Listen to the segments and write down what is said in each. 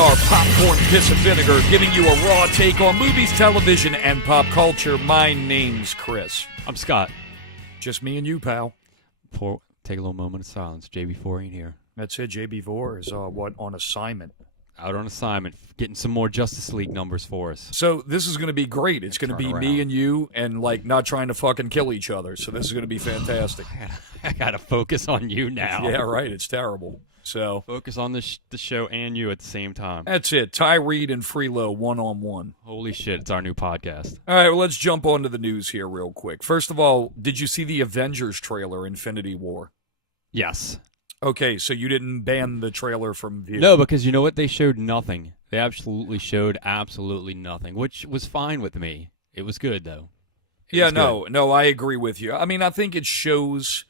are Popcorn, Piss, and Vinegar, giving you a raw take on movies, television, and pop culture. My name's Chris. I'm Scott. Just me and you, pal. Take a little moment of silence. JB4 ain't here. That's it. JB4 is on assignment? Out on assignment, getting some more Justice League numbers for us. So this is going to be great. It's going to be me and you, and like not trying to fucking kill each other. So this is going to be fantastic. I gotta focus on you now. Yeah, right. It's terrible. So focus on the show and you at the same time. That's it. Ty Reed and Freelo, one-on-one. Holy shit, it's our new podcast. All right, well, let's jump onto the news here real quick. First of all, did you see the Avengers trailer, Infinity War? Yes. Okay, so you didn't ban the trailer from view? No, because you know what? They showed nothing. They absolutely showed absolutely nothing, which was fine with me. It was good, though. No, I agree with you. I mean, I think it shows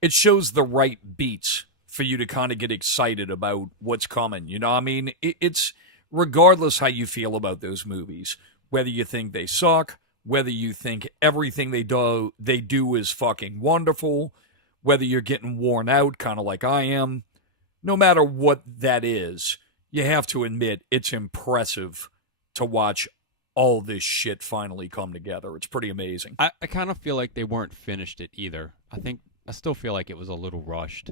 the right beats for you to kind of get excited about what's coming. You know, I mean, it's regardless how you feel about those movies, whether you think they suck, whether you think everything they do is fucking wonderful, whether you're getting worn out, kind of like I am, no matter what that is, you have to admit it's impressive to watch all this shit finally come together. It's pretty amazing. I kind of feel like they weren't finished it either. I still feel like it was a little rushed.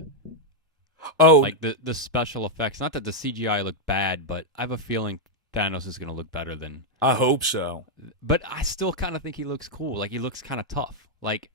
Oh, like the special effects. Not that the CGI looked bad, but I have a feeling Thanos is going to look better than. I hope so. But I still kind of think he looks cool. Like he looks kind of tough. Like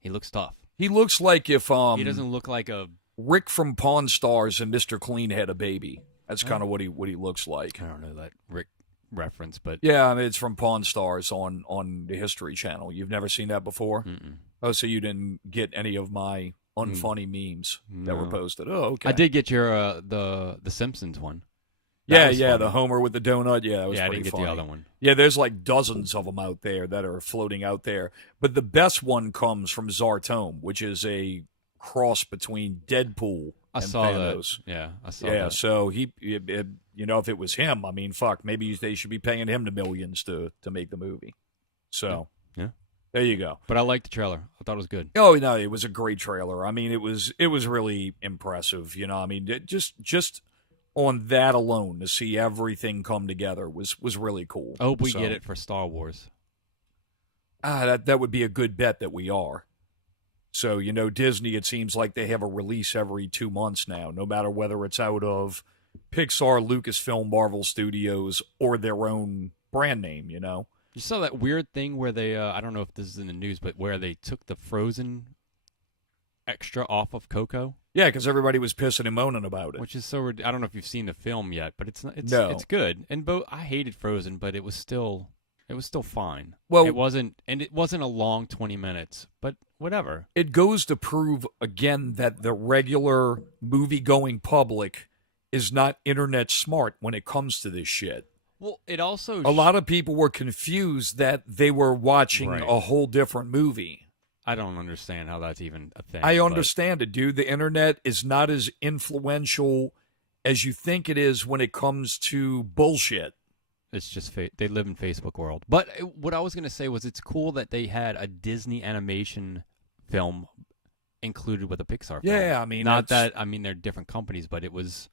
he looks tough. He looks like if he doesn't look like a Rick from Pawn Stars and Mr. Clean had a baby. That's kind of what he looks like. I don't know that Rick reference, but yeah, I mean, it's from Pawn Stars on the History Channel. You've never seen that before? Mm-mm. Oh, so you didn't get any of my unfunny memes that were posted? Oh, okay. I did get your the Simpsons one. Yeah, the Homer with the donut. Yeah, that was I pretty didn't get funny. the other one. Yeah, there's like dozens of them out there that are floating out there. But the best one comes from Zartome, which is a cross between Deadpool and Thanos. I saw that. Yeah, so if it was him, I mean, fuck, maybe they should be paying him the millions to make the movie. So, yeah. There you go. But I liked the trailer. I thought it was good. Oh, no, it was a great trailer. I mean, it was really impressive, you know. I mean, just on that alone, to see everything come together was really cool. I hope we get it for Star Wars. That would be a good bet that we are. So, you know, Disney, it seems like they have a release every 2 months now, no matter whether it's out of Pixar, Lucasfilm, Marvel Studios, or their own brand name, you know? You saw that weird thing where they, I don't know if this is in the news, but where they took the Frozen extra off of Coco? Yeah, because everybody was pissing and moaning about it. Which is so, I don't know if you've seen the film yet, but it's good. And I hated Frozen, but it was still fine. Well, it wasn't a long 20 minutes, but whatever. It goes to prove again that the regular movie-going public is not internet smart when it comes to this shit. Well, it also a lot of people were confused that they were watching a whole different movie. I don't understand how that's even a thing. I understand it, dude. The internet is not as influential as you think it is when it comes to bullshit. It's just they live in Facebook world. But what I was going to say was it's cool that they had a Disney animation film included with a Pixar film. Yeah, I mean, they're different companies, but it was,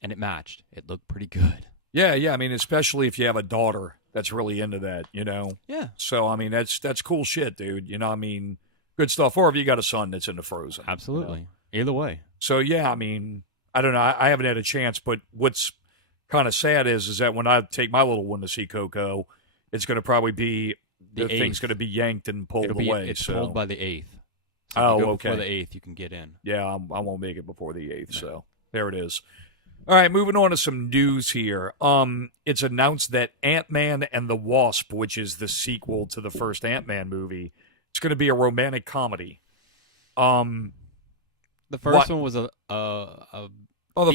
and it matched. It looked pretty good. Yeah, I mean, especially if you have a daughter that's really into that, you know? Yeah. So, I mean, that's cool shit, dude. You know, I mean, good stuff. Or if you got a son that's into Frozen. Absolutely. You know? Either way. So, yeah, I mean, I don't know. I haven't had a chance, but what's kind of sad is that when I take my little one to see Coco, it's going to probably be, the thing's going to be yanked and pulled away. It's pulled by the 8th. So okay. Before the 8th, you can get in. Yeah, I won't make it before the 8th, so there it is. All right, moving on to some news here. It's announced that Ant-Man and the Wasp, which is the sequel to the first Ant-Man movie, it's going to be a romantic comedy. The first one was the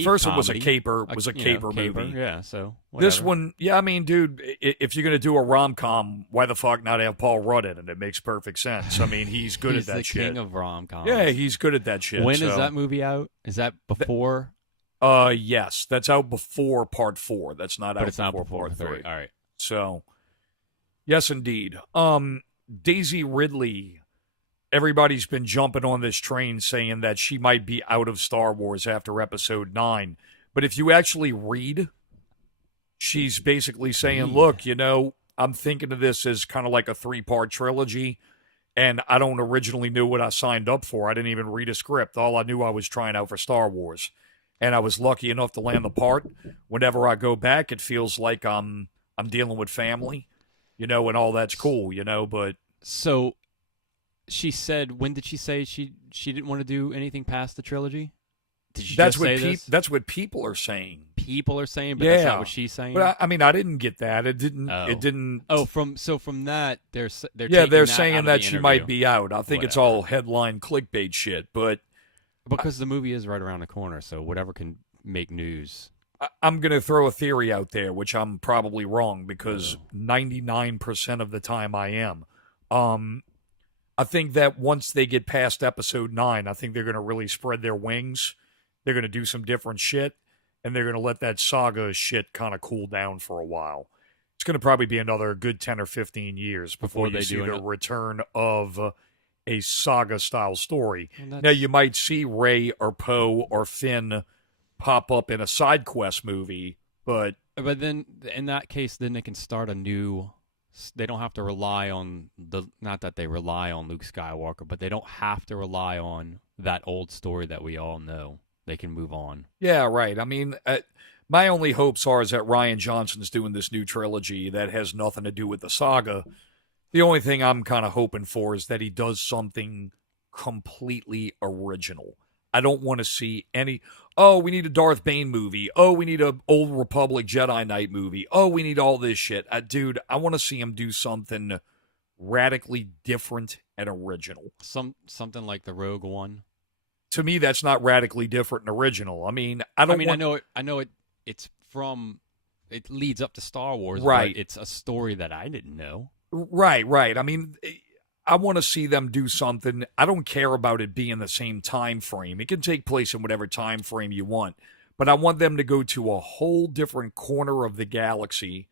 first one was a comedy. caper. Caper movie. Yeah, so whatever. This one, yeah, I mean, dude, if you're going to do a rom-com, why the fuck not have Paul Rudd in it? It makes perfect sense. I mean, he's good at that shit. He's the king of rom-coms. Yeah, he's good at that shit. When is that movie out? Is that before? Yes, that's out before Part 4. That's not out before Part 3. All right. So, yes, indeed. Daisy Ridley, everybody's been jumping on this train saying that she might be out of Star Wars after Episode 9. But if you actually read, she's basically saying, look, I'm thinking of this as kind of like a 3-part trilogy, and I don't originally knew what I signed up for. I didn't even read a script. All I knew I was trying out for Star Wars. And I was lucky enough to land the part. Whenever I go back, it feels like I'm dealing with family, and all that's cool, but... So, she said, when did she say she didn't want to do anything past the trilogy? Did she just say this? That's what people are saying. People are saying, but that's not what she's saying. But I didn't get that. It didn't. Oh. It didn't. Oh, from that they're saying that she might be out. I think it's all headline clickbait shit. But because the movie is right around the corner, so whatever can make news. I'm gonna throw a theory out there, which I'm probably wrong because 99% of the time I am. I think that once they get past episode 9, I think they're gonna really spread their wings. They're going to do some different shit, and they're going to let that saga shit kind of cool down for a while. It's going to probably be another good 10 or 15 years before they see the return of a saga-style story. Now, you might see Rey or Poe or Finn pop up in a side quest movie, but... But then, in that case, then they can start a new... They don't have to rely on the... Not that they rely on Luke Skywalker, but they don't have to rely on that old story that we all know. They can move on. Yeah, right. I mean, my only hopes are is that Rian Johnson's doing this new trilogy that has nothing to do with the saga. The only thing I'm kind of hoping for is that he does something completely original. I don't want to see any, we need a Darth Bane movie. Oh, we need an Old Republic Jedi Knight movie. Oh, we need all this shit. Dude, I want to see him do something radically different and original. Something like the Rogue One. To me, that's not radically different and original. I mean, I know it. It's from. It leads up to Star Wars, right? But it's a story that I didn't know. Right. I mean, I want to see them do something. I don't care about it being the same time frame. It can take place in whatever time frame you want, but I want them to go to a whole different corner of the galaxy.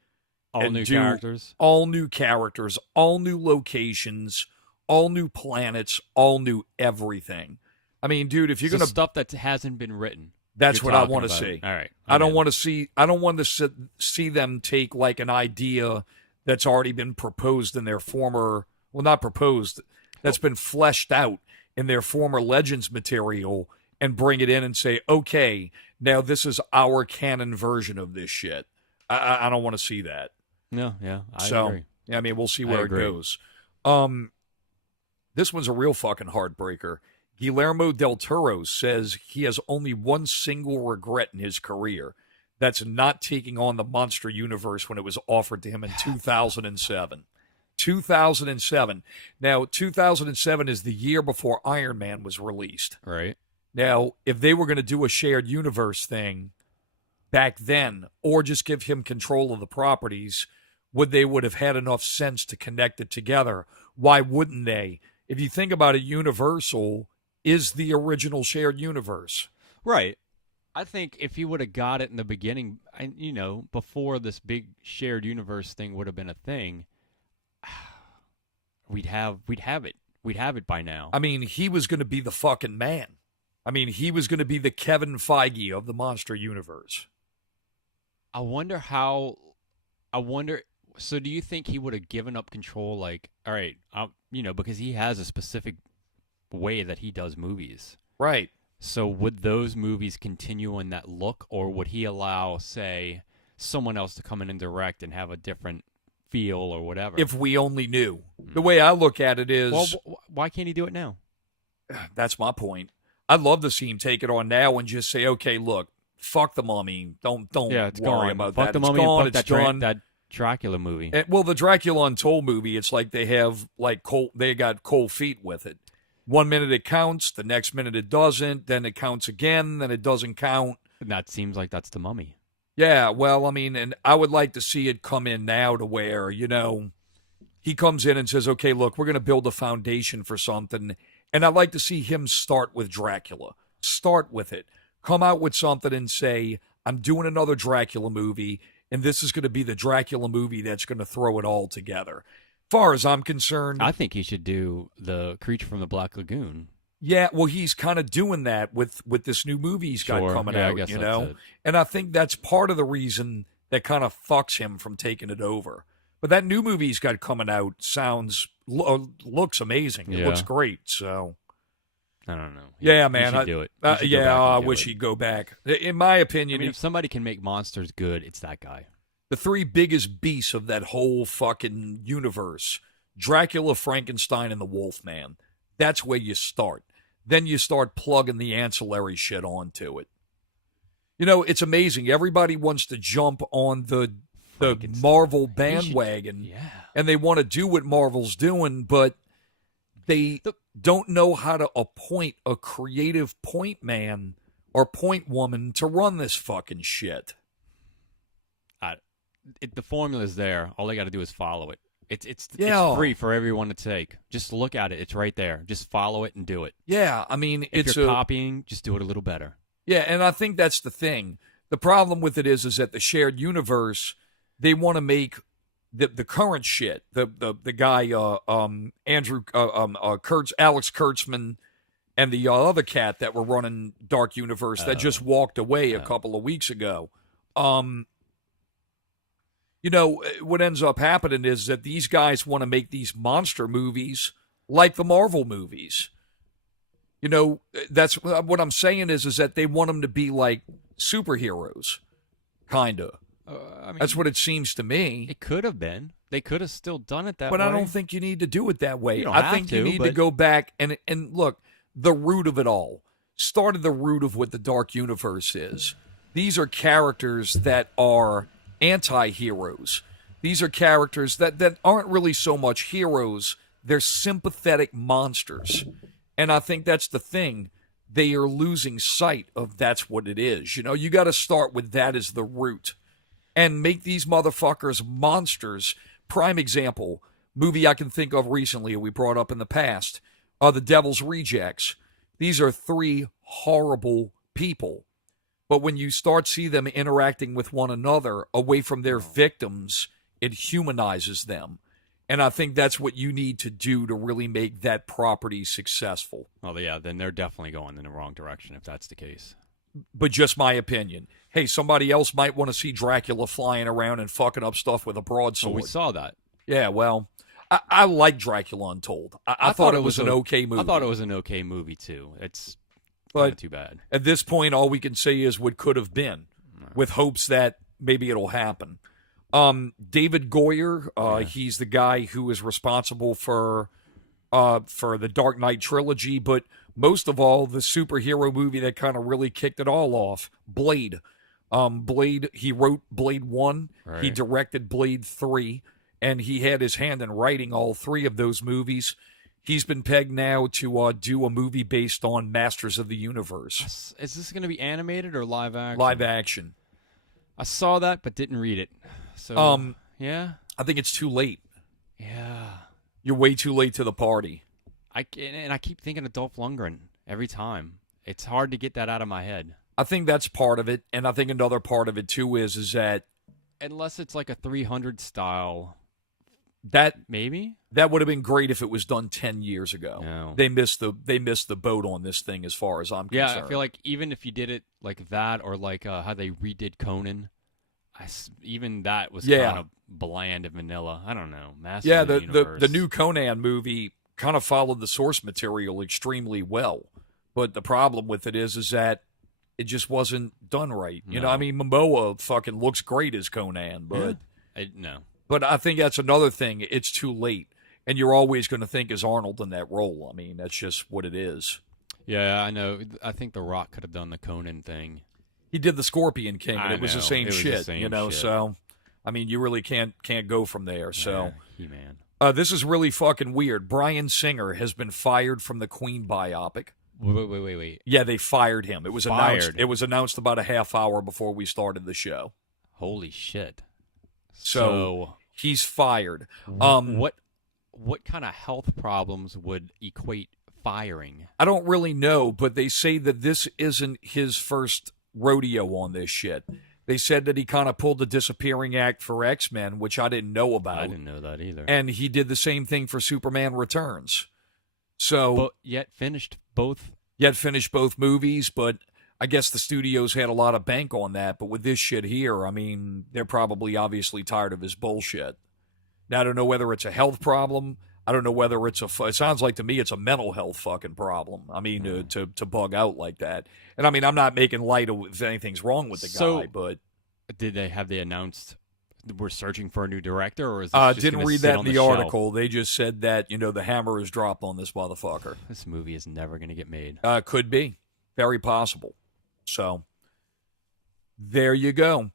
All new characters, all new locations, all new planets, all new everything. I mean, dude, if you're going to... stuff that hasn't been written. That's what I want to see. All right. I don't want to see them take like an idea that's already been proposed in their former... Well, not proposed. That's been fleshed out in their former Legends material and bring it in and say, okay, now this is our canon version of this shit. I don't want to see that. No, yeah, I agree. Yeah, I mean, we'll see where it goes. This one's a real fucking heartbreaker. Guillermo del Toro says he has only one single regret in his career. That's not taking on the Monster Universe when it was offered to him in 2007. 2007. Now, 2007 is the year before Iron Man was released. Right. Now, if they were going to do a shared universe thing back then, or just give him control of the properties, would have had enough sense to connect it together? Why wouldn't they? If you think about it, Universal is the original shared universe. Right. I think if he would have got it in the beginning, and before this big shared universe thing would have been a thing, we'd have it. We'd have it by now. I mean, he was going to be the fucking man. I mean, he was going to be the Kevin Feige of the Monster Universe. I wonder. So do you think he would have given up control? Like, all right, because he has a specific way that he does movies. Right. So would those movies continue in that look, or would he allow, say, someone else to come in and direct and have a different feel or whatever? If we only knew. The way I look at it is... Well, why can't he do it now? That's my point. I'd love to see him take it on now and just say, okay, look, fuck the Mummy. Don't worry about fuck that. The Mummy and fuck that Dracula movie. Well, the Dracula Untold movie, it's like they have they got cold feet with it. 1 minute it counts, the next minute it doesn't, then it counts again, then it doesn't count. And that seems like that's the Mummy. Yeah, well, I mean, and I would like to see it come in now to where, he comes in and says, okay, look, we're going to build a foundation for something. And I'd like to see him start with Dracula. Start with it. Come out with something and say, I'm doing another Dracula movie, and this is going to be the Dracula movie that's going to throw it all together. Far as I'm concerned, I think he should do the Creature from the Black Lagoon. Yeah, well, he's kind of doing that with this new movie he's got Sure. coming Yeah, I out, guess you that's know? it. And I think that's part of the reason that kind of fucks him from taking it over. But that new movie he's got coming out looks amazing. It looks Yeah. great. So, I don't know. yeah, He man. should do it. He should go Yeah, back and I do wish it. he'd go back. In my I opinion, mean, if somebody can make monsters good, it's that guy. the three biggest beasts of that whole fucking universe, Dracula, Frankenstein, and the Wolfman. That's where you start. Then you start plugging the ancillary shit onto it. You know, it's amazing. Everybody wants to jump on the Frankenstein. Marvel He should- bandwagon, Yeah. and they want to do what Marvel's doing, but they don't know how to appoint a creative point man or point woman to run this fucking shit. The formula's there. All they got to do is follow it. It's Yeah. free for everyone to take. Just look at it. It's right there. Just follow it and do it. Yeah, I mean, If it's you're copying, just do it a little better. Yeah, and I think that's the thing. The problem with it is that the shared universe, they want to make the current shit. The guy Andrew Alex Kurtzman and the other cat that were running Dark Universe that just walked away a couple of weeks ago. You know, what ends up happening is that these guys want to make these monster movies like the Marvel movies. You know, that's what I'm saying is that they want them to be like superheroes, kind of. I mean, That's what it seems to me. it could have been. They could have still done it that But way. I don't think you need to do it that way. You don't I have think you to, need to but- go back and look, the root of it all. Started the root of what the Dark Universe is. These are characters that are anti-heroes. These are characters that aren't really so much heroes. They're sympathetic monsters. And I think that's the thing. They are losing sight of that's what it is. You know, you got to start with that as the root and make these motherfuckers monsters. Prime example, movie I can think of recently we brought up in the past, are The Devil's Rejects. These are three horrible people. But when you start see them interacting with one another away from their victims, it humanizes them. And I think that's what you need to do to really make that property successful. Oh, yeah, then they're definitely going in the wrong direction if that's the case. But just my opinion. Hey, somebody else might want to see Dracula flying around and fucking up stuff with a So broadsword. we saw that. Yeah, well, I like Dracula Untold. I thought it was an okay movie. I thought it was an okay movie, too. It's But kind of too bad. at this point, all we can say is what could have been, with hopes that maybe it'll happen. David Goyer, he's the guy who is responsible for the Dark Knight trilogy, but most of all, the superhero movie that kind of really kicked it all off, Blade. Blade, he wrote Blade 1, Right. he directed Blade 3, and he had his hand in writing all three of those movies. He's been pegged now to do a movie based on Masters of the Universe. Is this going to be animated or live action? Live action. I saw that, but didn't read it. So, yeah? I think it's too late. Yeah. You're way too late to the party. I keep thinking of Dolph Lundgren every time. It's hard to get that out of my head. I think that's part of it, and I think another part of it too is that Unless it's like a 300 style, that maybe? would have been great if it was done 10 years ago. No. They missed the boat on this thing as far as I'm Yeah, concerned. I feel like even if you did it like that or like how they redid Conan, even that was Yeah. kind of bland and vanilla. I don't know. Masters yeah, of the the Universe. new Conan movie kind of followed the source material extremely well. But the problem with it is that it just wasn't done right. You know, No. I mean, Momoa fucking looks great as Conan, but No. But I think that's another thing. It's too late. And you're always going to think as Arnold in that role. I mean, that's just what it is. Yeah, I know. I think The Rock could have done the Conan thing. He did the Scorpion King, and I it was the know. same It was the shit, same you know. shit. So, I mean, you really can't go from there. So, He-Man. this is really fucking weird. Bryan Singer has been fired from the Queen biopic. Wait. Yeah, they fired him. It was announced. Fired? It was announced about a half hour before we started the show. Holy shit. So he's fired. What kind of health problems would equate firing? I don't really know, but they say that this isn't his first rodeo on this shit. They said that he kind of pulled the disappearing act for X-Men, which I didn't know about. I didn't know that either. And he did the same thing for Superman Returns. So But yet finished both. yet finished both movies, but I guess the studios had a lot of bank on that. But with this shit here, I mean, they're probably obviously tired of his bullshit. Now, I don't know whether it's a health problem. I don't know whether it's it sounds like to me it's a mental health fucking problem. I mean, to bug out like that. And I mean, I'm not making light of if anything's wrong with the guy, but Did they announced we're searching for a new director, or is this just didn't gonna read sit that on in the shelf? article. They just said that, the hammer is dropped on this motherfucker. This movie is never going to get made. Could be. Very possible. So, there you go.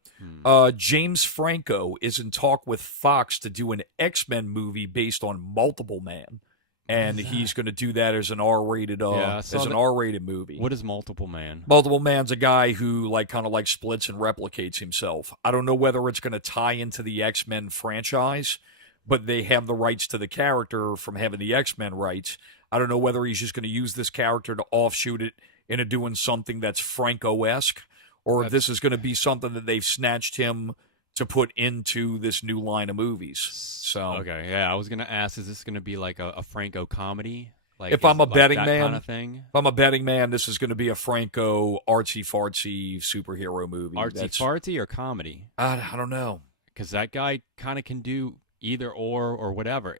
James Franco is in talk with Fox to do an X-Men movie based on Multiple Man. And he's going to do that as an R-rated R-rated movie. What is Multiple Man? Multiple Man's a guy who kind of splits and replicates himself. I don't know whether it's going to tie into the X-Men franchise, but they have the rights to the character from having the X-Men rights. I don't know whether he's just going to use this character to offshoot it into doing something that's Franco-esque, or if this is going to be something that they've snatched him to put into this new line of movies. So okay, yeah, I was gonna ask, is this gonna be like a Franco comedy? Like, if I'm a betting that man, kind of thing? If I'm a betting man, this is going to be a Franco artsy fartsy superhero movie. Artsy fartsy or comedy? I don't know, because that guy kind of can do either or whatever.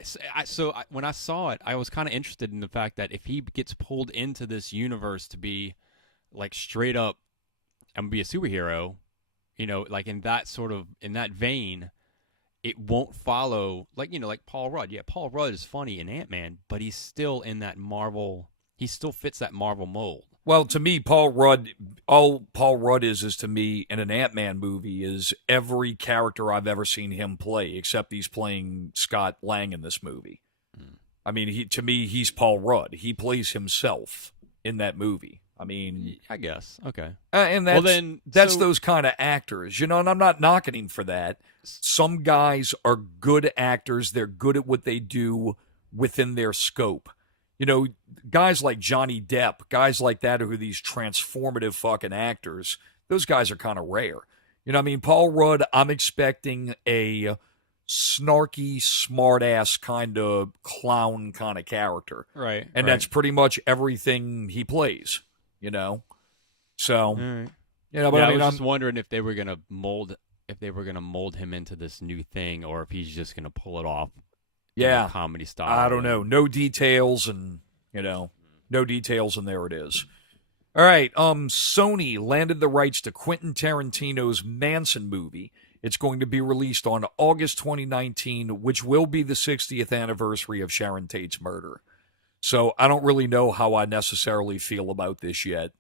When I saw it, I was kind of interested in the fact that if he gets pulled into this universe to be like straight up, I'm gonna be a superhero. Like in that vein, it won't follow like Paul Rudd. Yeah, Paul Rudd is funny in Ant-Man, but he's still in that Marvel. He still fits that Marvel mold. Well, to me, all Paul Rudd is to me in an Ant-Man movie is every character I've ever seen him play, except he's playing Scott Lang in this movie. I mean, to me, he's Paul Rudd. He plays himself in that movie. I mean, I guess. Okay. And that's those kind of actors, and I'm not knocking him for that. Some guys are good actors. They're good at what they do within their scope. Guys like Johnny Depp, guys like that who are these transformative fucking actors, those guys are kind of rare. I mean, Paul Rudd, I'm expecting a snarky, smart-ass kind of clown kind of character. Right. And that's pretty much everything he plays. So, right. But I was just wondering if they were gonna mold him into this new thing, or if he's just gonna pull it off. Yeah, comedy style. I don't know. No details, and no details, and there it is. All right. Sony landed the rights to Quentin Tarantino's Manson movie. It's going to be released on August 2019, which will be the 60th anniversary of Sharon Tate's murder. So I don't really know how I necessarily feel about this yet.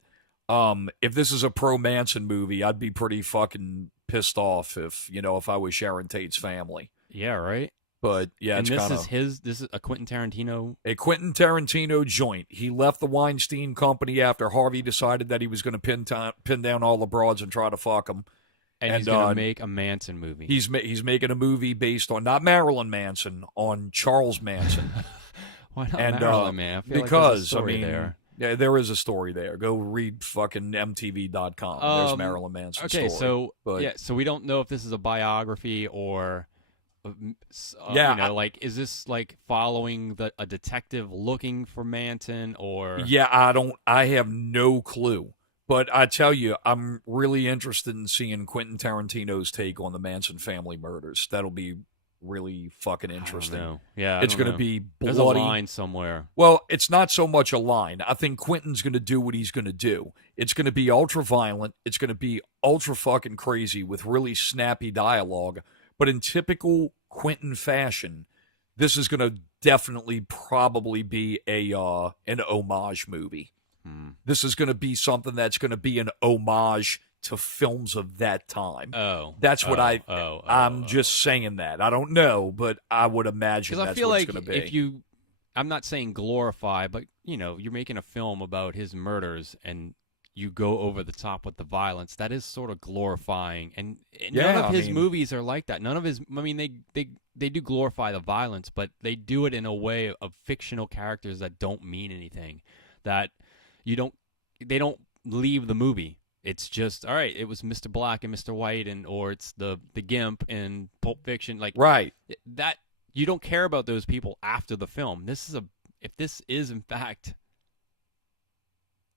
If this is a pro Manson movie, I'd be pretty fucking pissed off if I was Sharon Tate's family. Yeah, right. But yeah, and this is a Quentin Tarantino. A Quentin Tarantino joint. He left the Weinstein Company after Harvey decided that he was going to pin down all the broads and try to fuck them. And he's going to make a Manson movie. He's making a movie based on not Marilyn Manson, on Charles Manson. Why not Marilyn Man? Because there. Yeah, there is a story there. Go read fucking MTV.com. There's Marilyn Manson's story. Okay, so we don't know if this is a biography or, is this like following a detective looking for Manson or? Yeah, I have no clue. But I tell you, I'm really interested in seeing Quentin Tarantino's take on the Manson family murders. That'll be really fucking interesting. I don't know. Yeah, it's going to be bloody. There's a line somewhere. Well, it's not so much a line. I think Quentin's going to do what he's going to do. It's going to be ultra violent. It's going to be ultra fucking crazy with really snappy dialogue. But in typical Quentin fashion, this is going to definitely probably be an homage movie. This is going to be something that's going to be an homage to films of that time. That's what I'm just saying that. I don't know, but I would imagine that's what it's going to be. If you, I'm not saying glorify, but you're making a film about his murders and you go over the top with the violence. That is sort of glorifying, and none of his movies are like that. None of his, they do glorify the violence, but they do it in a way of fictional characters that don't mean anything. That they don't leave the movie. It's just, all right, it was Mr. Black and Mr. White, or it's the Gimp in Pulp Fiction. Like, right. That you don't care about those people after the film. This is if this is in fact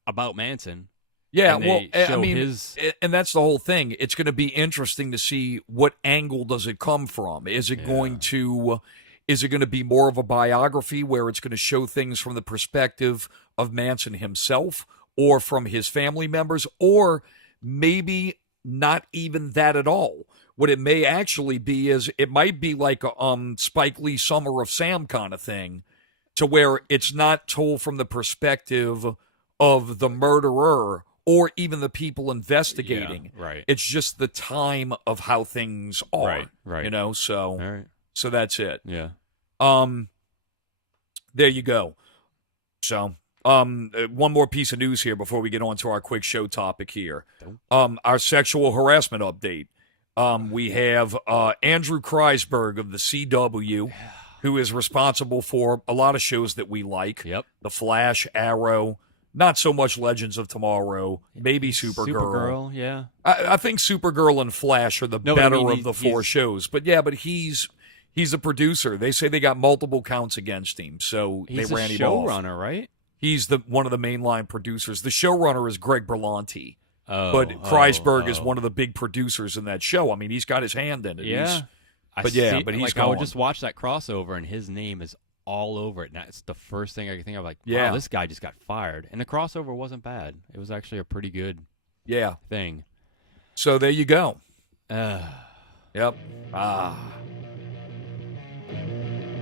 about Manson, Yeah, and well, they I show mean, his, and that's the whole thing. It's going to be interesting to see what angle does it come from. Is it going to, is it going to be more of a biography where it's going to show things from the perspective of Manson himself or from his family members, or maybe not even that at all? What it may actually be is it might be like a Spike Lee Summer of Sam kind of thing, to where it's not told from the perspective of the murderer or even the people investigating. Yeah, right. It's just the time of how things are. Right. You know, so All right. so that's it. Yeah. There you go. So, one more piece of news here before we get on to our quick show topic here. Our sexual harassment update. We have Andrew Kreisberg of the CW, who is responsible for a lot of shows that we like. Yep. The Flash, Arrow, not so much Legends of Tomorrow, maybe Supergirl. Supergirl, yeah. I think Supergirl and Flash are the better of the four shows. But yeah, but he's a producer. They say they got multiple counts against him, so they ran him off. He's a showrunner, right? He's one of the mainline producers. The showrunner is Greg Berlanti. But Kreisberg is one of the big producers in that show. I mean, he's got his hand in it. Yeah. But he's like, I would just watch that crossover, and his name is all over it. And that's the first thing I can think of. Like, wow, this guy just got fired. And the crossover wasn't bad. It was actually a pretty good thing. So there you go. Yep.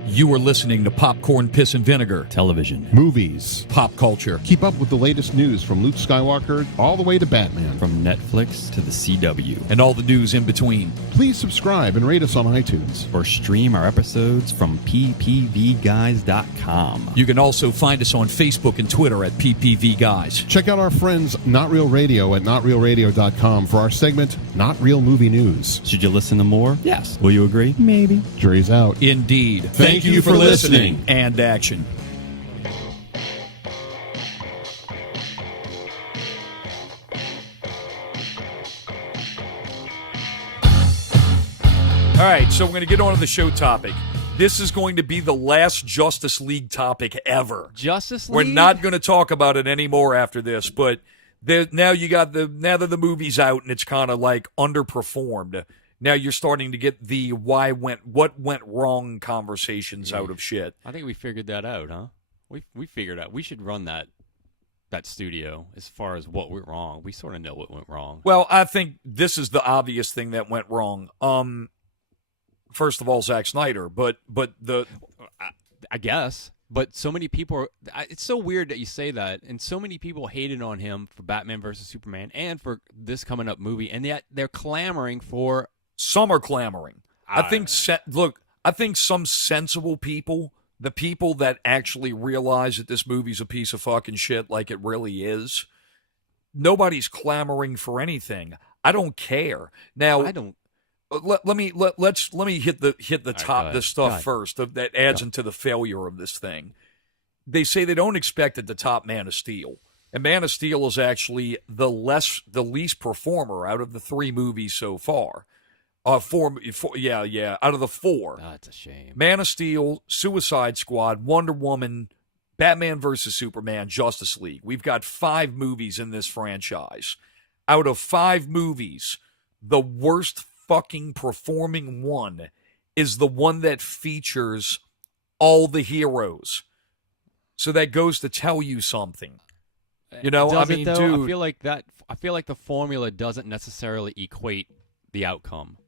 You are listening to Popcorn, Piss, and Vinegar. Television. Movies. Pop culture. Keep up with the latest news from Luke Skywalker all the way to Batman. From Netflix to the CW. And all the news in between. Please subscribe and rate us on iTunes. Or stream our episodes from PPVGuys.com. You can also find us on Facebook and Twitter at PPVGuys. Check out our friends Not Real Radio at NotRealRadio.com for our segment Not Real Movie News. Should you listen to more? Yes. Will you agree? Maybe. Jury's out. Indeed. Thank you for listening. And action. All right, so we're going to get on to the show topic. This is going to be the last Justice League topic ever. Justice League? We're not going to talk about it anymore after this, but now that the movie's out and it's kind of like underperformed, now you're starting to get the what went wrong conversations out of shit. I think we figured that out, huh? We figured out we should run that studio as far as what went wrong. We sort of know what went wrong. Well, I think this is the obvious thing that went wrong. First of all, Zack Snyder, but I guess. But so many people it's so weird that you say that, and so many people hated on him for Batman versus Superman and for this coming up movie, and yet they're clamoring for. Some are clamoring. I think some sensible people, the people that actually realize that this movie's a piece of fucking shit like it really is, nobody's clamoring for anything. I don't care. Now, I don't. Let me hit the top this stuff first that adds into the failure of this thing. They say they don't expect it to top Man of Steel, and Man of Steel is actually the least performer out of the three movies so far. Four, out of the four. That's a shame. Man of Steel, Suicide Squad, Wonder Woman, Batman vs. Superman, Justice League. We've got 5 movies in this franchise. Out of 5 movies, the worst fucking performing one is the one that features all the heroes. So that goes to tell you something. You know, Does I mean, it, though? dude, I feel like the formula doesn't necessarily equate the outcome.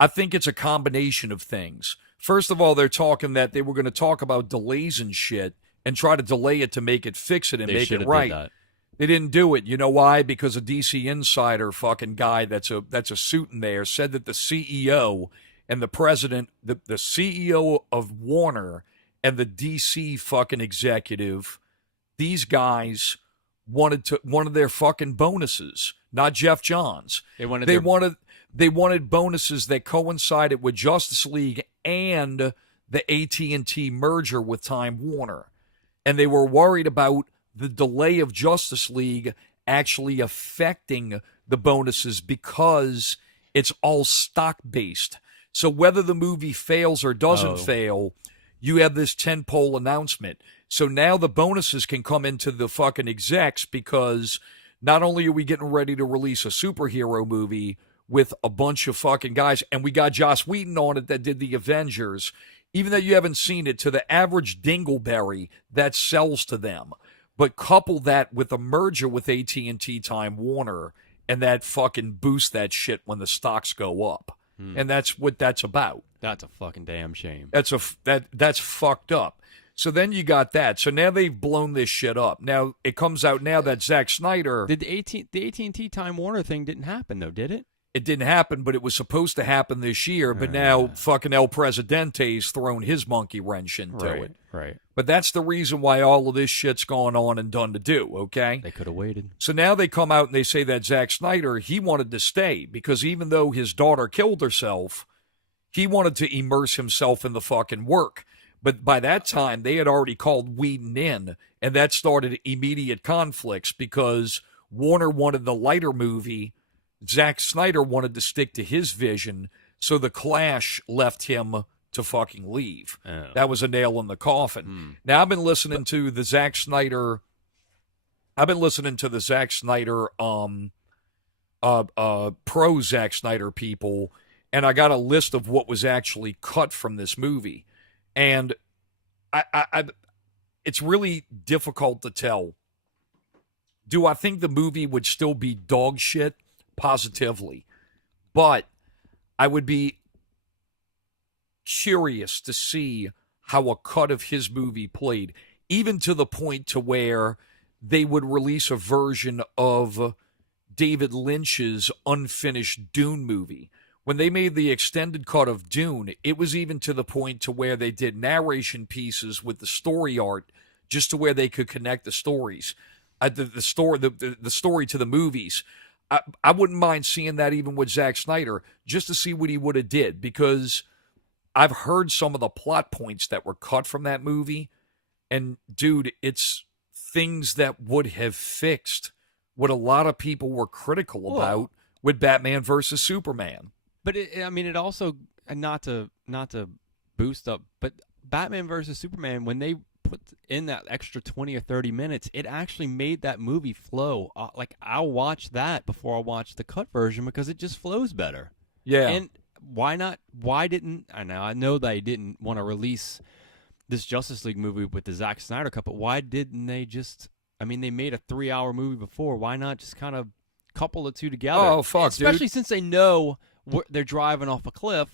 I think it's a combination of things. First of all, they're talking that they were going to talk about delays and shit and try to delay it to make it fix it and make it right. Did that. They didn't do it. You know why? Because a DC Insider fucking guy that's a suit in there said that the CEO and the president, the CEO of Warner and the DC fucking executive, these guys wanted their fucking bonuses, not Jeff Johns. They wanted bonuses that coincided with Justice League and the AT&T merger with Time Warner. And they were worried about the delay of Justice League actually affecting the bonuses because it's all stock-based. So whether the movie fails or doesn't fail, you have this 10-pole announcement. So now the bonuses can come into the fucking execs because not only are we getting ready to release a superhero movie with a bunch of fucking guys, and we got Joss Whedon on it that did the Avengers, even though you haven't seen it, to the average dingleberry, that sells to them. But couple that with a merger with AT&T Time Warner, and that fucking boosts that shit when the stocks go up. And that's what that's about. That's a fucking damn shame. That's fucked up. So then you got that. So now they've blown this shit up. Now it comes out now that Zack Snyder. The AT&T Time Warner thing didn't happen though, did it? It didn't happen, but it was supposed to happen this year. But now fucking El Presidente's thrown his monkey wrench into it. Right. But that's the reason why all of this shit's going on and done to do, okay? They could have waited. So now they come out and they say that Zack Snyder, he wanted to stay because even though his daughter killed herself, he wanted to immerse himself in the fucking work. But by that time, they had already called Whedon in, and that started immediate conflicts because Warner wanted the lighter movie. Zack Snyder wanted to stick to his vision, so the clash left him to fucking leave. Oh. That was a nail in the coffin. Now I've been listening to the Zack Snyder. Pro Zack Snyder people, and I got a list of what was actually cut from this movie, and I it's really difficult to tell. Do I think the movie would still be dog shit? Positively, but I would be curious to see how a cut of his movie played, even to the point to where they would release a version of David Lynch's unfinished Dune movie. When they made the extended cut of Dune, it was even to the point to where they did narration pieces with the story art just to where they could connect the stories, the story to the movies. I wouldn't mind seeing that even with Zack Snyder, just to see what he would have did, because I've heard some of the plot points that were cut from that movie, and dude, it's things that would have fixed what a lot of people were critical about with Batman versus Superman. But it also, not to boost up, but Batman versus Superman, when they put in that extra 20 or 30 minutes, it actually made that movie flow. Like, I'll watch that before I watch the cut version because it just flows better. Yeah. And why not? Why didn't I know they didn't want to release this Justice League movie with the Zack Snyder cut, but why didn't they just? I mean, they made a 3-hour movie before. Why not just kind of couple the two together? Oh fuck, especially since they know they're driving off a cliff.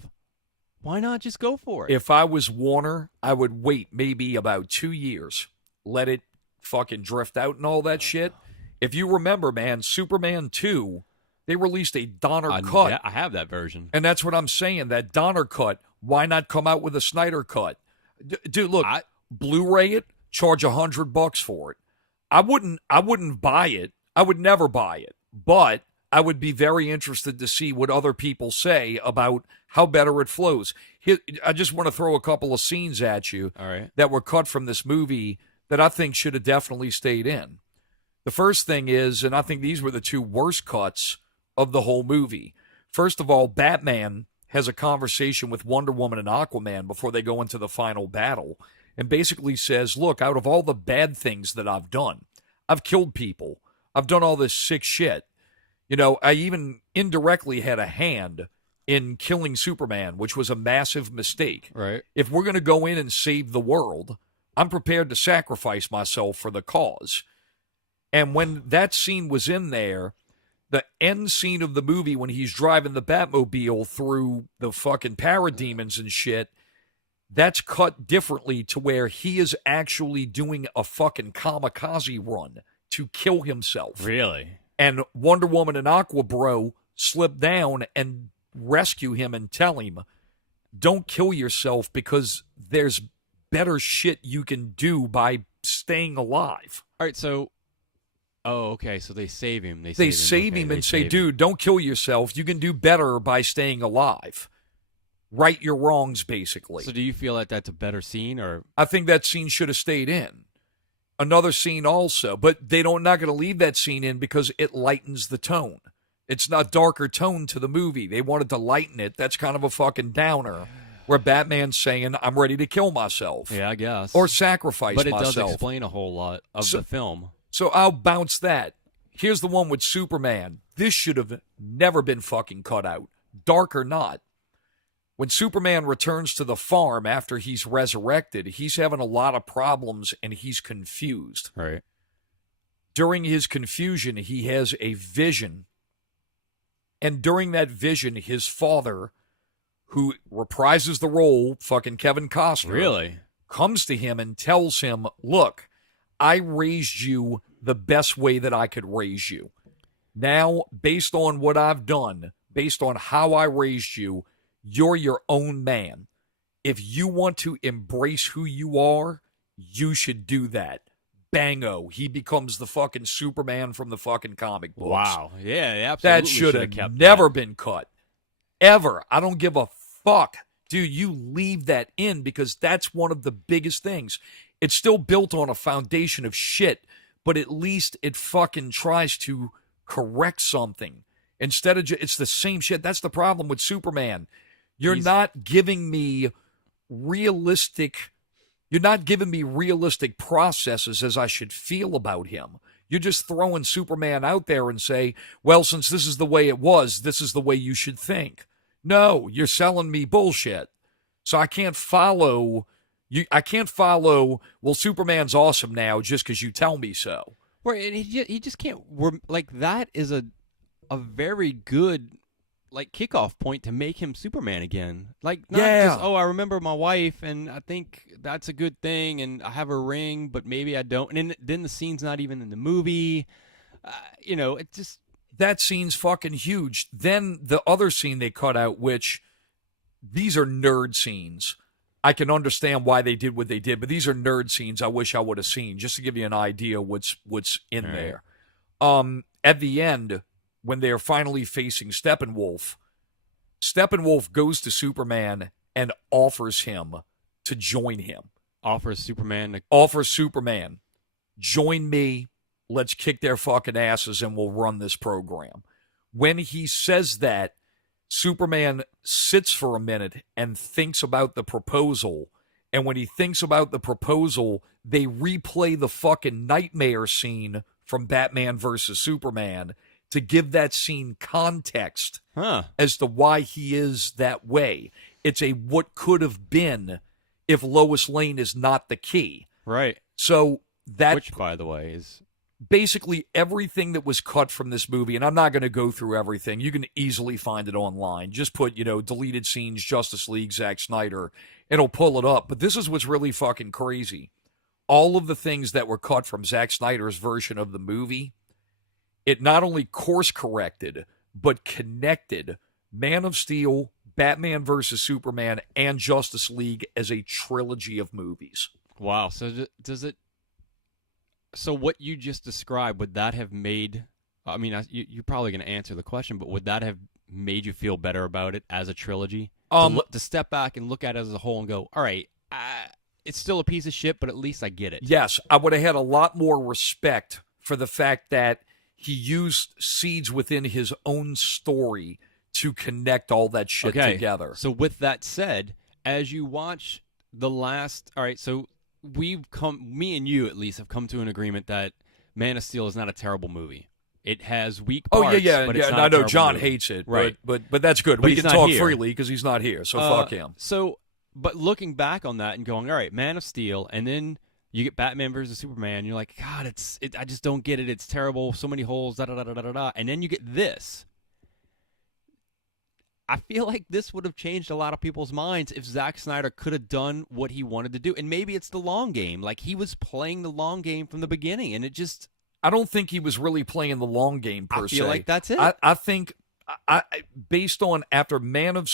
Why not just go for it? If I was Warner, I would wait maybe about 2 years, let it fucking drift out and all that shit. If you remember, man, Superman 2, they released a Donner cut. Yeah, I have that version. And that's what I'm saying, that Donner cut. Why not come out with a Snyder cut? Dude, look, Blu-ray it, charge $100 for it. I wouldn't buy it. I would never buy it. But I would be very interested to see what other people say about how better it flows. I just want to throw a couple of scenes at you that were cut from this movie that I think should have definitely stayed in. The first thing is, and I think these were the two worst cuts of the whole movie. First of all, Batman has a conversation with Wonder Woman and Aquaman before they go into the final battle, and basically says, look, out of all the bad things that I've done, I've killed people. I've done all this sick shit. You know, I even indirectly had a hand in killing Superman, which was a massive mistake. Right. If we're going to go in and save the world, I'm prepared to sacrifice myself for the cause. And when that scene was in there, the end scene of the movie when he's driving the Batmobile through the fucking parademons and shit, that's cut differently to where he is actually doing a fucking kamikaze run to kill himself. Really? And Wonder Woman and Aqua Bro slip down and rescue him and tell him, don't kill yourself because there's better shit you can do by staying alive. All right, so... Oh, okay, so they save him. They save him and say, dude, don't kill yourself. You can do better by staying alive. Right your wrongs, basically. So do you feel like that's a better scene? Or I think that scene should have stayed in. Another scene also, but they're not going to leave that scene in because it lightens the tone. It's not darker tone to the movie. They wanted to lighten it. That's kind of a fucking downer where Batman's saying, I'm ready to kill myself. Yeah, I guess. Or sacrifice but it myself. does explain a whole lot of the film. So I'll bounce that. Here's the one with Superman. This should have never been fucking cut out. Dark or not. When Superman returns to the farm after he's resurrected, he's having a lot of problems and he's confused. Right. During his confusion, he has a vision. And during that vision, his father, who reprises the role, fucking Kevin Costner, Really? comes to him and tells him, look, I raised you the best way that I could raise you. Now, based on what I've done, based on how I raised you, you're your own man. If you want to embrace who you are, you should do that. Bango. He becomes the fucking Superman from the fucking comic books. Wow. Yeah, absolutely. That should have kept never that. been cut. Ever. I don't give a fuck. Dude, you leave that in because that's one of the biggest things. It's still built on a foundation of shit, but at least it fucking tries to correct something. Instead of it's the same shit. That's the problem with Superman. You're not giving me realistic processes as I should feel about him. You're just throwing Superman out there and say, well, since this is the way it was, this is the way you should think. No, you're selling me bullshit. So I can't follow you. I can't follow, well, Superman's awesome now just because you tell me so. Right, and he just can't. Like, that is a very good, like, kickoff point to make him Superman again. Like, not just, I remember my wife, and I think that's a good thing, and I have a ring, but maybe I don't. And then the scene's not even in the movie. It just... That scene's fucking huge. Then the other scene they cut out, which these are nerd scenes. I can understand why they did what they did, but these are nerd scenes I wish I would have seen, just to give you an idea what's in there. At the end, when they're finally facing Steppenwolf goes to Superman and offers him to join him. Offers Superman, join me. Let's kick their fucking asses and we'll run this program. When he says that, Superman sits for a minute and thinks about the proposal. And when he thinks about the proposal, they replay the fucking nightmare scene from Batman versus Superman to give that scene context as to why he is that way. It's a what could have been if Lois Lane is not the key. Right. So that... Which, by the way, is... Basically everything that was cut from this movie, and I'm not going to go through everything. You can easily find it online. Just put, deleted scenes, Justice League, Zack Snyder. It'll pull it up. But this is what's really fucking crazy. All of the things that were cut from Zack Snyder's version of the movie, it not only course-corrected, but connected Man of Steel, Batman vs. Superman, and Justice League as a trilogy of movies. Wow. So does it... So what you just described, would that have made... I mean, you're probably going to answer the question, but would that have made you feel better about it as a trilogy? To step back and look at it as a whole and go, all right, it's still a piece of shit, but at least I get it. Yes, I would have had a lot more respect for the fact that he used seeds within his own story to connect all that shit together. So with that said, as you watch the last... All right, so... me and you at least have come to an agreement that Man of Steel is not a terrible movie. It has weak parts. But it's not I know John movie. Hates it, right? But that's good. But we can talk freely because he's not here. So fuck him. So, but looking back on that and going, all right, Man of Steel, and then you get Batman versus Superman. You're like, God, I just don't get it. It's terrible. So many holes. Da da da da da da. And then you get this. I feel like this would have changed a lot of people's minds if Zack Snyder could have done what he wanted to do. And maybe it's the long game. Like, he was playing the long game from the beginning, and it just... I don't think he was really playing the long game, per se. I feel like that's it. I think, based on after Man of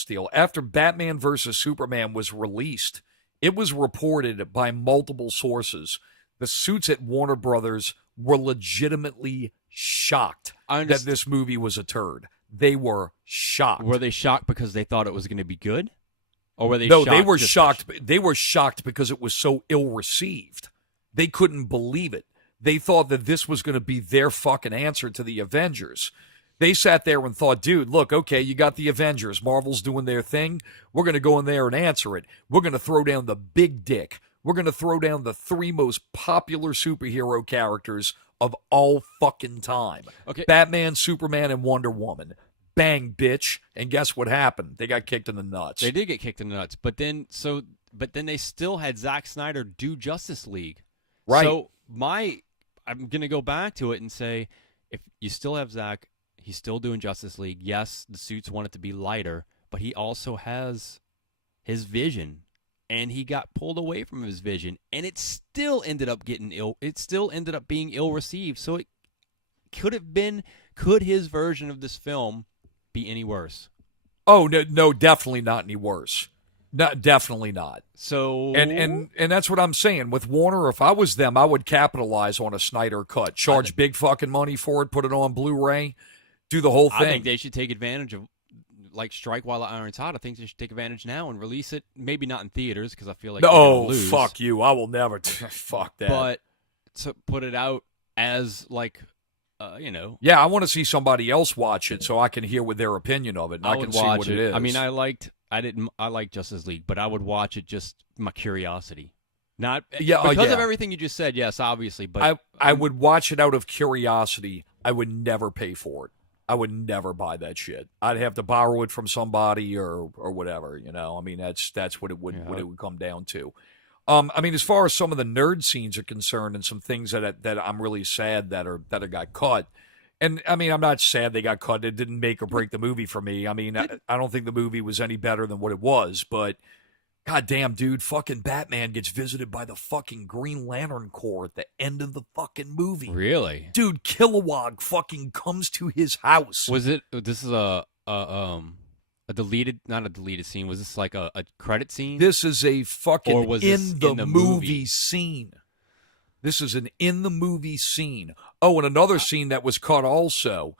Steel, after Batman versus Superman was released, it was reported by multiple sources. The suits at Warner Brothers were legitimately shocked that this movie was a turd. They were shocked. Were they shocked because they thought it was going to be good? Or were they No, shocked they were shocked. They were shocked because it was so ill-received. They couldn't believe it. They thought that this was going to be their fucking answer to the Avengers. They sat there and thought, dude, look, okay, you got the Avengers. Marvel's doing their thing. We're going to go in there and answer it. We're going to throw down the big dick. We're going to throw down the 3 most popular superhero characters of all fucking time. Okay. Batman, Superman, and Wonder Woman. Bang, bitch. And guess what happened? They got kicked in the nuts. They did get kicked in the nuts, but then they still had Zack Snyder do Justice League. Right. So I'm gonna go back to it and say, if you still have Zack, he's still doing Justice League. Yes, the suits want it to be lighter, but he also has his vision, and he got pulled away from his vision, and it still ended up getting ill. It still ended up being ill received. So it could his version of this film be any worse? Oh, no, definitely not any worse. No, definitely not. So and that's what I'm saying. With Warner, if I was them, I would capitalize on a Snyder cut. Charge big fucking money for it, put it on Blu-ray, do the whole thing. I think they should take advantage of, like, strike while the iron's hot. I think they should take advantage now and release it. Maybe not in theaters, because I feel like they're gonna lose. Fuck you. I will never. Fuck that. But to put it out as, like, Yeah, I want to see somebody else watch it so I can hear what their opinion of it, and I can see what it is. I mean, I liked Justice League, but I would watch it just my curiosity. Not because of everything you just said, yes, obviously, but I would watch it out of curiosity. I would never pay for it. I would never buy that shit. I'd have to borrow it from somebody or whatever, I mean, that's what it would come down to. I mean, as far as some of the nerd scenes are concerned, and some things that I'm really sad that got cut. And I mean, I'm not sad they got cut. It didn't make or break the movie for me. I mean, I don't think the movie was any better than what it was. But goddamn, dude, fucking Batman gets visited by the fucking Green Lantern Corps at the end of the fucking movie. Really, dude, Kilowog fucking comes to his house. Was it? This is a deleted, not a deleted scene. Was this like a credit scene? This is a fucking or was in the movie scene. This is an in the movie scene. Oh, and another scene that was cut also.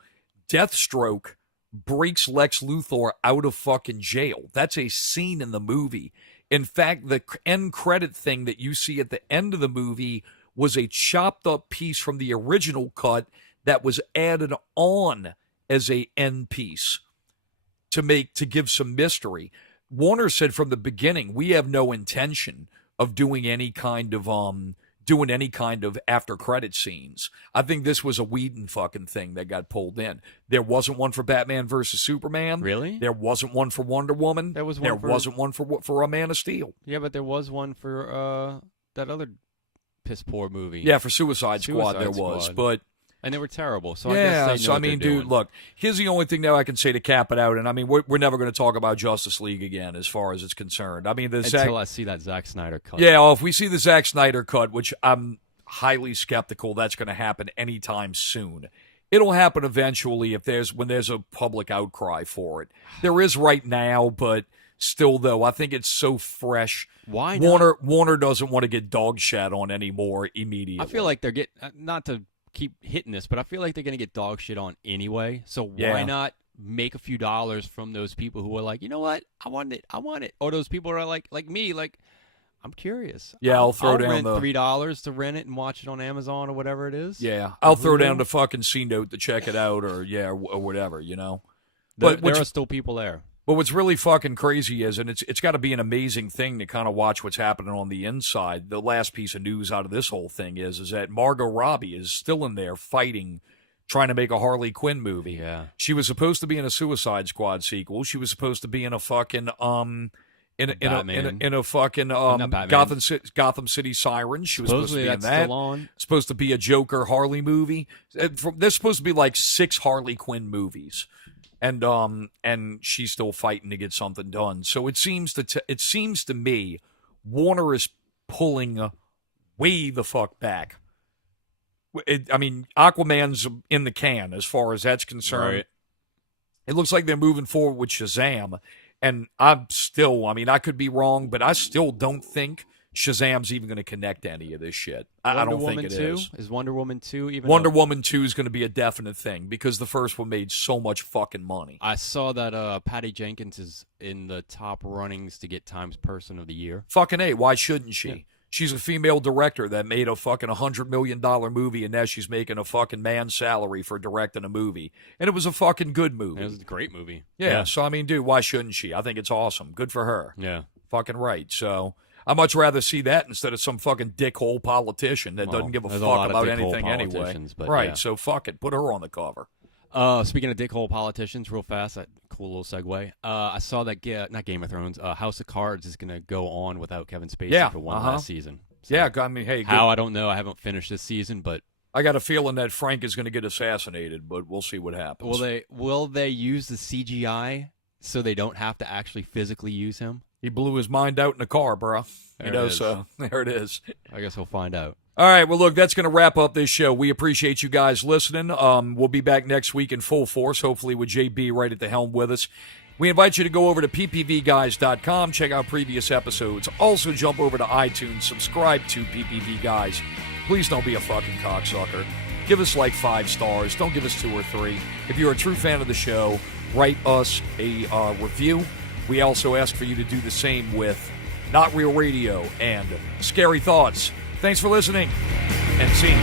Deathstroke breaks Lex Luthor out of fucking jail. That's a scene in the movie. In fact, the end credit thing that you see at the end of the movie was a chopped up piece from the original cut that was added on as a end piece to give some mystery. Warner said from the beginning, we have no intention of doing any kind of after credit scenes. I think this was a Whedon fucking thing that got pulled in. There wasn't one for Batman versus Superman. Really? There wasn't one for Wonder Woman. There wasn't one for a Man of Steel. Yeah, but there was one for that other piss poor movie. Yeah, for Suicide Squad there was, but. And they were terrible. So yeah, I guess I mean, dude, look, here's the only thing that I can say to cap it out. And I mean, we're never going to talk about Justice League again as far as it's concerned. I mean, until I see that Zack Snyder cut. Yeah, well, if we see the Zack Snyder cut, which I'm highly skeptical that's going to happen anytime soon. It'll happen eventually when there's a public outcry for it. There is right now, but still, though, I think it's so fresh. Why not? Warner doesn't want to get dog shit on anymore immediately. I feel like they're getting not to keep hitting this, but I feel like they're going to get dog shit on anyway. So why not make a few dollars from those people who are like, you know what, I want it, or those people who are like me, like I'm curious. Yeah, I'll rent $3 to rent it and watch it on Amazon or whatever it is. Yeah, I'll throw down the fucking C note to check it out, or whatever, But there are still people there. But what's really fucking crazy is, and it's got to be an amazing thing to kind of watch what's happening on the inside. The last piece of news out of this whole thing is that Margot Robbie is still in there fighting, trying to make a Harley Quinn movie. Yeah, she was supposed to be in a Suicide Squad sequel. She was supposed to be in a fucking in a fucking Gotham City Sirens. She was supposed to be in that. Still on. Supposed to be a Joker Harley movie. There's supposed to be like 6 Harley Quinn movies. And she's still fighting to get something done. So it seems to me Warner is pulling way the fuck back. I mean, Aquaman's in the can as far as that's concerned. Right. It looks like they're moving forward with Shazam, and I could be wrong, but I still don't think Shazam's even going to connect to any of this shit. I don't think it is. Is Wonder Woman 2 even? Wonder Woman 2 is going to be a definite thing because the first one made so much fucking money. I saw that Patty Jenkins is in the top runnings to get Times Person of the Year. Fucking A, why shouldn't she? Yeah. She's a female director that made a fucking $100 million movie, and now she's making a fucking man's salary for directing a movie. And it was a fucking good movie. It was a great movie. Yeah, so I mean, dude, why shouldn't she? I think it's awesome. Good for her. Yeah. Fucking right. So I'd much rather see that instead of some fucking dickhole politician that doesn't give a fuck about anything anyway. Right, yeah. so fuck it. Put her on the cover. Speaking of dickhole politicians, real fast, that cool little segue. I saw that not Game of Thrones, House of Cards is going to go on without Kevin Spacey for one last season. So Yeah, I mean, hey, how I don't know. I haven't finished this season, but I got a feeling that Frank is going to get assassinated, but we'll see what happens. will they use the CGI so they don't have to actually physically use him? He blew his mind out in the car, bro. There it is. So there it is. I guess we'll find out. All right, well, look, that's going to wrap up this show. We appreciate you guys listening. We'll be back next week in full force, hopefully with JB right at the helm with us. We invite you to go over to ppvguys.com, check out previous episodes. Also, jump over to iTunes, subscribe to PPV Guys. Please don't be a fucking cocksucker. Give us like 5 stars. Don't give us 2 or 3. If you're a true fan of the show, write us a review. We also ask for you to do the same with Not Real Radio and Scary Thoughts. Thanks for listening, and see you.